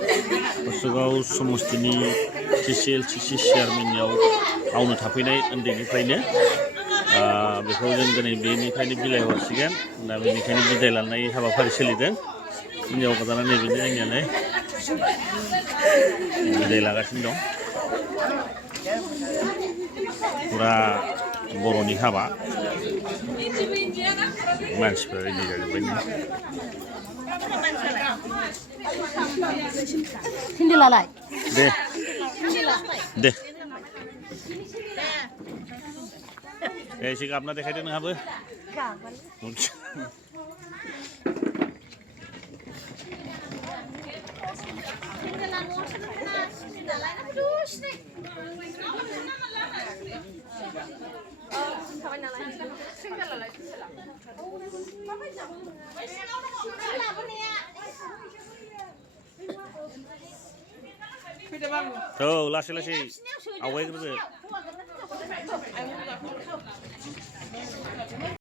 हसुगाव समस्तिनि CCLCC चेयारमेननियाव मावनो थाफैनाय उन्दैनिफ्रायनो बेखौ जों दिनै बेनिफ्रायनो बिलाइ हरसिगोन दा बेनिखायनो बिदाय लानाय हाबाफारि सोलिदों हिन्जाव गोदाना नैबेनो जोंनियानो बिदाय लागासिनो दं फुरा बर'नि हाबा मानसिफ्रा रेडि जाजोब्बाय हिन्दी दे दे एसे गाबना देखायदो नोंहाबो औ लासै लासै आवगायग्रोदो